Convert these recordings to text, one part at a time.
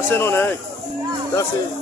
That's it on the egg. That's it.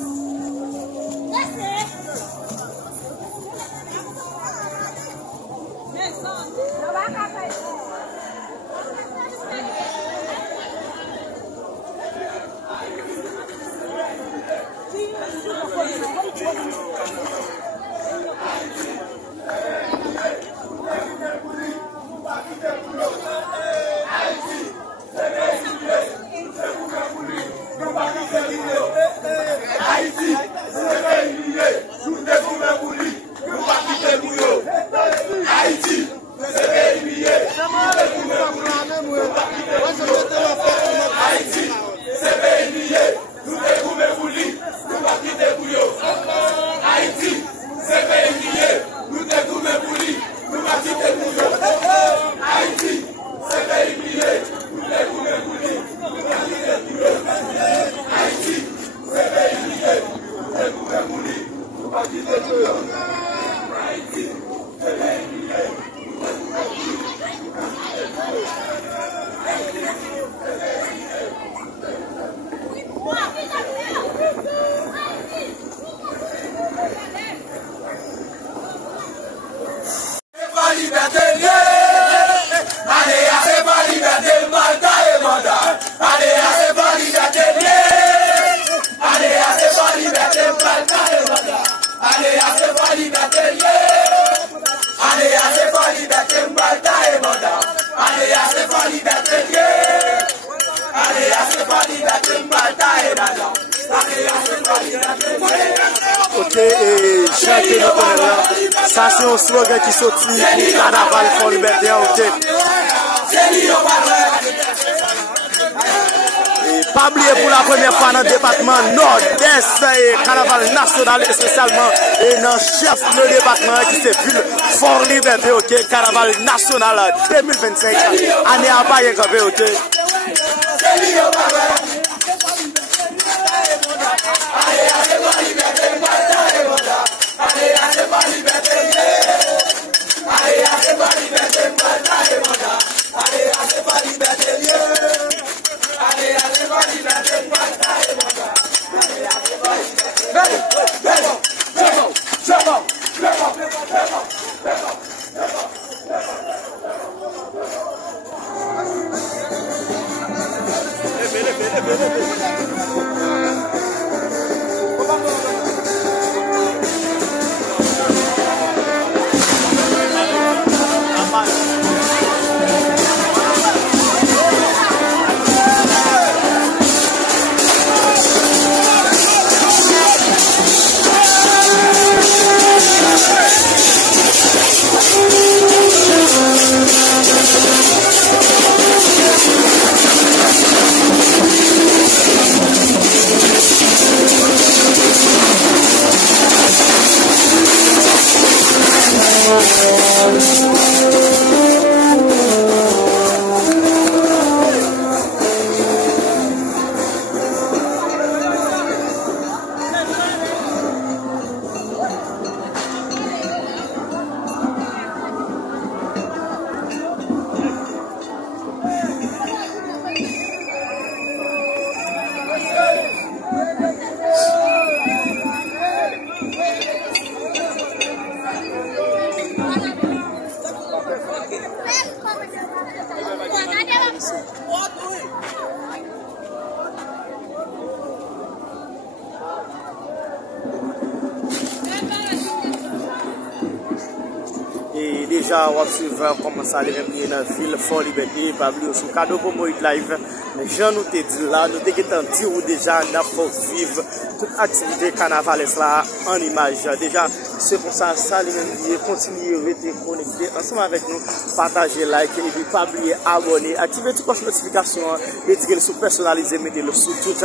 Haïti, et chanter nous connaît. Ça c'est un slogan qui sorti pour Carnaval Fort Liberté, ok. Et pas oublier pour la première fois dans le département Nord-Est et Carnaval national spécialement et dans le chef de département qui c'est Ville Fort Liberté, ok. Carnaval national 2025, année à pas y campé, ok. Et déjà, on va suivre comment ça allait venir dans la ville Fort Liberté, pas oublier sur cadeau pour Moïse Live. Mais Jean nous te dit là, nous te dit ou déjà, nous faut vivre toute activité carnavalesque là en image. Déjà, c'est pour ça, ça les même continuer à rester connecté ensemble avec nous, partager, like et puis pas oublier abonner, activer toutes les notifications, mettez-le sur personnalisé, mettez-le sur toute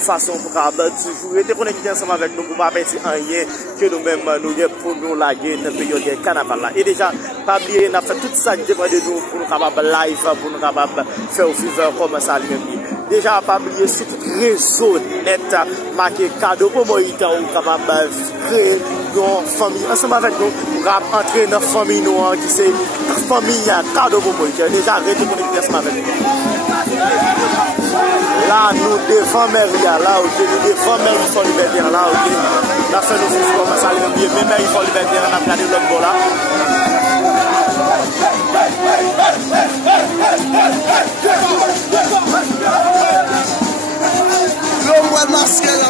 façon pour toujours rester connecté ensemble avec nous pour pas perdre rien que nous-mêmes nous pour nous laguer dans la période de carnaval là. Et déjà, pas oublier, on a fait tout ça qui dépend de nous pour nous capables live, pour nous capables faire vivre comme ça lui-même. Déjà, pas oublier sur tout réseau net, marqué cadeau pour moi, ou capable créer une famille ensemble avec nous, pour entrer dans la famille noire qui c'est famille cadeau pour moi. Déjà, arrêtez de connecter ensemble avec nous. Là, nous devant Maria, là, ok, nous devant Marie Fort Liberté, là, ok. Là, fait nous vivre comme ça, même Marie Fort Liberté, on a regardé l'autre bord là. L'homme va masquer la